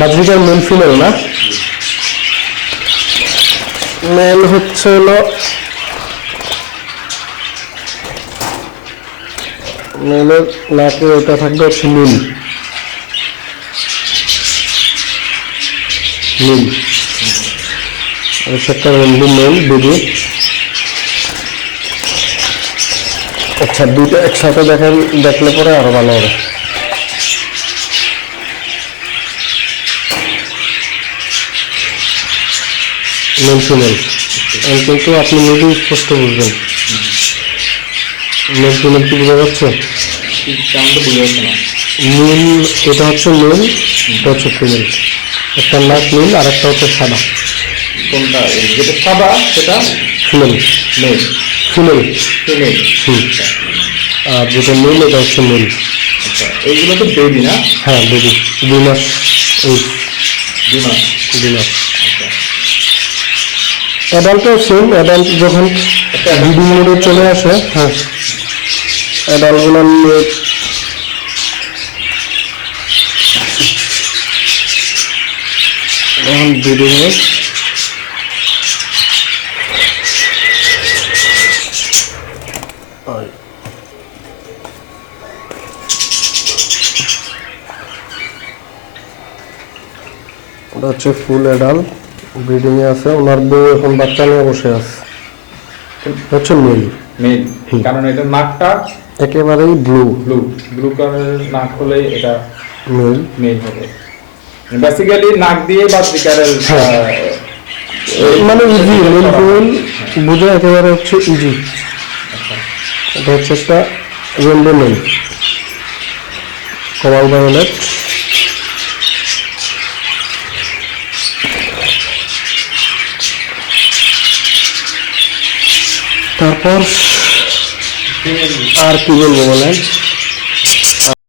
বাজরিকার male female না? Male হচ্ছে হলো মেলের নাকে ওটা থাকবে হচ্ছে নীল। নীল। একটা রঙিন মেল বেবি আচ্ছা দুটো একসাথে দেখেন, দেখলে পরে আরও ভালো হবে। মেল ফিমেল কিন্তু আপনি নিজেই স্পষ্ট বুঝবেন। মেল ফিমেল কি বোঝা যাচ্ছে? নীল এটা হচ্ছে নীল এটা হচ্ছে ফিমেল। একটা নাক নীল আর একটা হচ্ছে সাদা। কোনটা? যেটা সাদা সেটা ফিমেল। মেল। ফিমেল। ফিমেল। হুম। আর যেটা নীল এটা হচ্ছে নীল আচ্ছা এইগুলো তো বেবি না? হ্যাঁ বেবি দুই মাস এই। দুই মাস। দুই মাস। অ্যাডাল্টও সেম অ্যাডাল্ট যখন ব্রিডিং মোডে চলে আসে হ্যাঁ অ্যাডাল্টগুলো নিয়ে এখন ব্রিডিংয়ে ওটা হচ্ছে ফুল অ্যাডাল ব্রিডিংয়ে আছে ওনার বউ এখন বাচ্চা নিয়ে বসে আছে। হচ্ছে মেল। মেল কারণ এটা নাকটা একেবারেই ব্লু। ব্লু ব্লু কালারের নাক হলে এটা মেল। মেল হবে। বেসিক্যালি নাক দিয়ে বা শিকারের হ্যাঁ। মানে ইজি মেল ফিমেল বুঝে একেবারে হচ্ছে ইজি এটা হচ্ছে একটা রেনবো মেল। কমাল ভায়োলেট তারপর আর কি বলব বলেন?